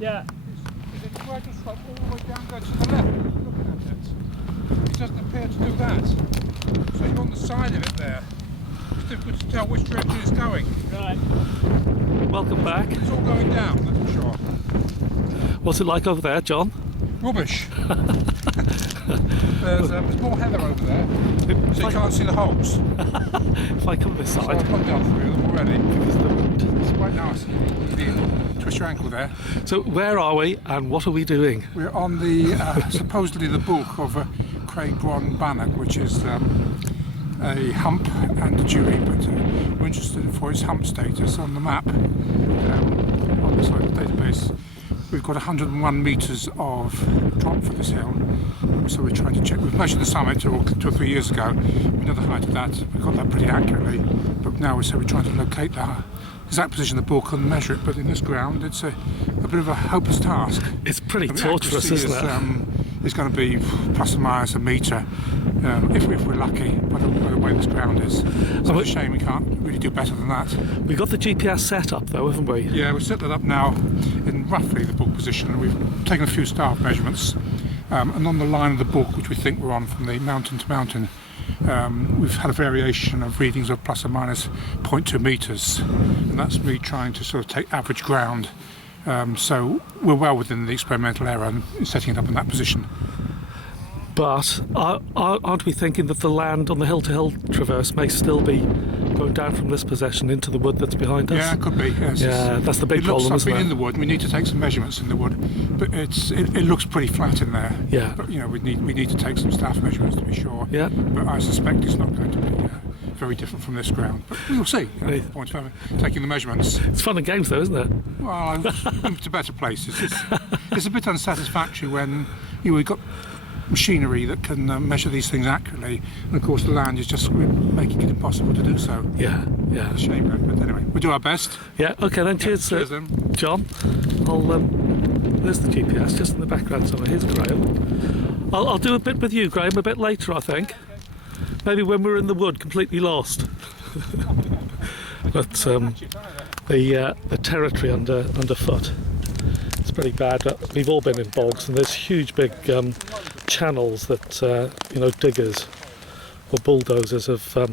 Yeah. Is it try to stop all the way down, go to the left? Looking at it. It doesn't appear to do that. So you're on the side of it there. It's difficult to tell which direction it's going. Right. Welcome back. It's all going down, that's for sure. What's it like over there, John? Rubbish. There's more heather over there, so you can't see the holes. If I come this So side. I've put down 3 of them already. Because the wind. It's quite nice. Twist your ankle there. So where are we and what are we doing? We're on the supposedly the book of Craig Bronbannog, which is a hump and a Dewey, but we're interested for its hump status on the map. On the side of the database, we've got 101 metres of drop for this hill, so we're trying to check. We've measured the summit 2 or 3 years ago. We know the height of that. We got that pretty accurately, but now we're trying to locate the exact position of the book and measure it. But in this ground, it's a bit of a hopeless task. It's pretty I mean, torturous, isn't it? It's going to be plus or minus a metre if we're lucky by the way this ground is. It's a shame we can't really do better than that. We've got the GPS set up though, haven't we? Yeah, we've set that up now in roughly the book position. We've taken a few staff measurements and on the line of the book, which we think we're on from the mountain to mountain, we've had a variation of readings of plus or minus 0.2 metres, and that's me trying to sort of take average ground. So we're well within the experimental error in setting it up in that position. But aren't we thinking that the land on the hill-to-hill traverse may still be going down from this position into the wood that's behind us? Yeah, it could be. Yes. Yeah, that's the big problem, isn't it? It looks like isn't being it? in the wood. We need to take some measurements in the wood, but it looks pretty flat in there. Yeah. But we need to take some staff measurements to be sure. Yeah. But I suspect it's not going to be very different from this ground. But we'll see. Right. The point of taking the measurements. It's fun and games though, isn't it? Well, I've moved to better places. It's a bit unsatisfactory when we've got machinery that can measure these things accurately, and of course the land is just making it impossible to do so. Yeah, yeah. It's a shame, but anyway, we'll do our best. Yeah, okay then, cheers, Cheers then. John. There's the GPS just in the background somewhere. Here's Graham. I'll do a bit with you, Graham, a bit later, I think. Maybe when we're in the wood, completely lost. But the territory underfoot, it's pretty bad. We've all been in bogs, and there's huge big channels that diggers or bulldozers have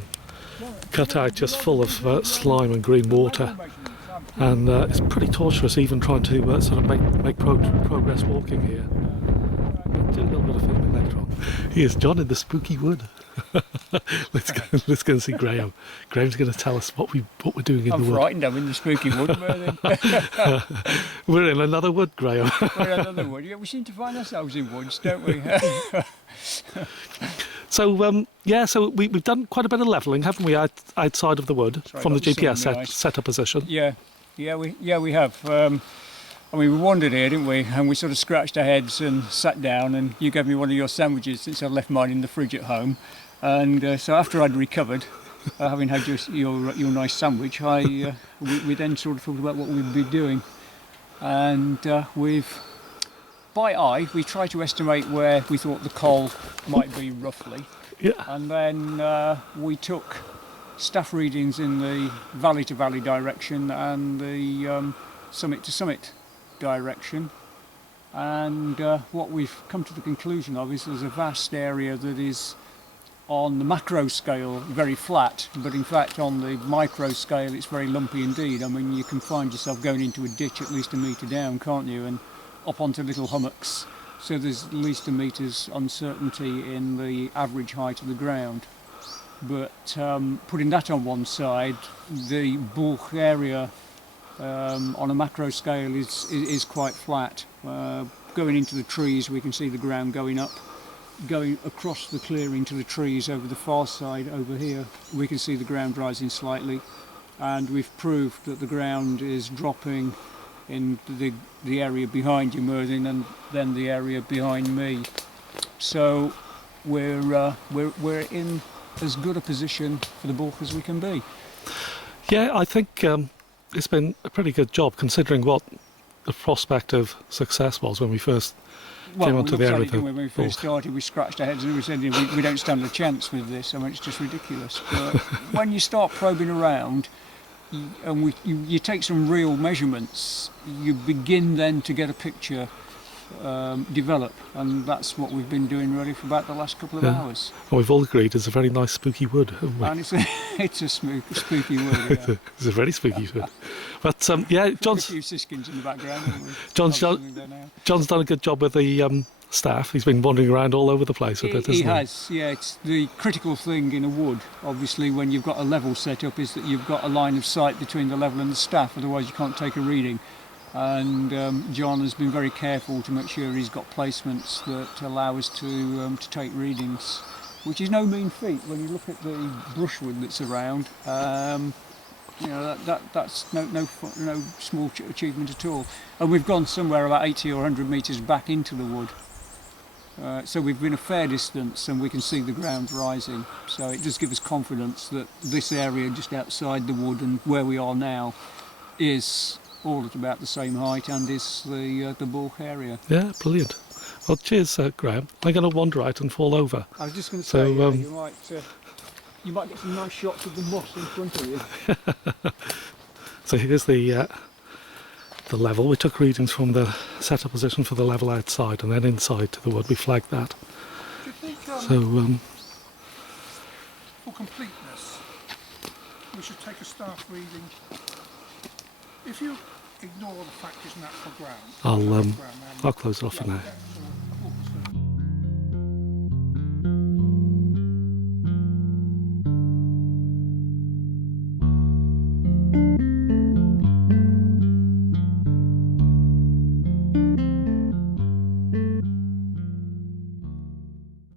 cut out, just full of slime and green water, and it's pretty torturous even trying to sort of make progress walking here. We'll do a little bit of filming later on. Here's John in the spooky wood. Let's go and see Graham. Graham's going to tell us what we're doing in the wood. I'm frightened. I'm in the spooky wood. We're in another wood, Graham. We're in another wood. Yeah, we seem to find ourselves in woods, don't we? So so we've done quite a bit of levelling, haven't we, outside of the wood from the GPS setup position? Yeah, we have. We wandered here, didn't we? And we sort of scratched our heads and sat down, and you gave me one of your sandwiches since I left mine in the fridge at home. And so after I'd recovered, having had your nice sandwich, we then sort of thought about what we'd be doing. And by eye, we tried to estimate where we thought the coal might be roughly. Yeah. And then we took staff readings in the valley to valley direction and the summit to summit direction, and what we've come to the conclusion of is there's a vast area that is on the macro scale very flat, but in fact on the micro scale it's very lumpy indeed. I mean, you can find yourself going into a ditch at least a metre down, can't you, and up onto little hummocks, so there's at least a metre's uncertainty in the average height of the ground. But putting that on one side, the bulk area on a macro scale is quite flat. Going into the trees, we can see the ground going up. Going across the clearing to the trees over the far side over here, we can see the ground rising slightly, and we've proved that the ground is dropping in the area behind you, Merlin, and then the area behind me. So we're in as good a position for the bulk as we can be. Yeah, I think it's been a pretty good job considering what the prospect of success was when we first came onto the area. When we first started, we scratched our heads and we said, we don't stand a chance with this. I mean, it's just ridiculous. But when you start probing around, and you take some real measurements, you begin then to get a picture develop, and that's what we've been doing really for about the last couple of hours. And we've all agreed it's a very nice spooky wood, haven't we? And it's a spooky wood. Yeah. It's a very spooky wood. But yeah, John's a few siskins in the background. Haven't we? John's done a good job with the staff. He's been wandering around all over the place with it, hasn't he? He has, yeah. It's the critical thing in a wood, obviously, when you've got a level set up, is that you've got a line of sight between the level and the staff, otherwise you can't take a reading. And John has been very careful to make sure he's got placements that allow us to take readings, which is no mean feat when you look at the brushwood that's around. That's no small achievement at all. And we've gone somewhere about 80 or 100 metres back into the wood. So we've been a fair distance and we can see the ground rising. So it does give us confidence that this area just outside the wood and where we are now is all at about the same height and is the bulk area. Yeah, brilliant. Well, cheers, Graham. I'm going to wander out and fall over. I was just going to say, you might get some nice shots of the moss in front of you. So here's the level. We took readings from the setup position for the level outside, and then inside to the wood we flagged that. Do you think, for completeness, we should take a staff reading? If you ignore the fact it's natural ground, I'll close it off for now. Yeah.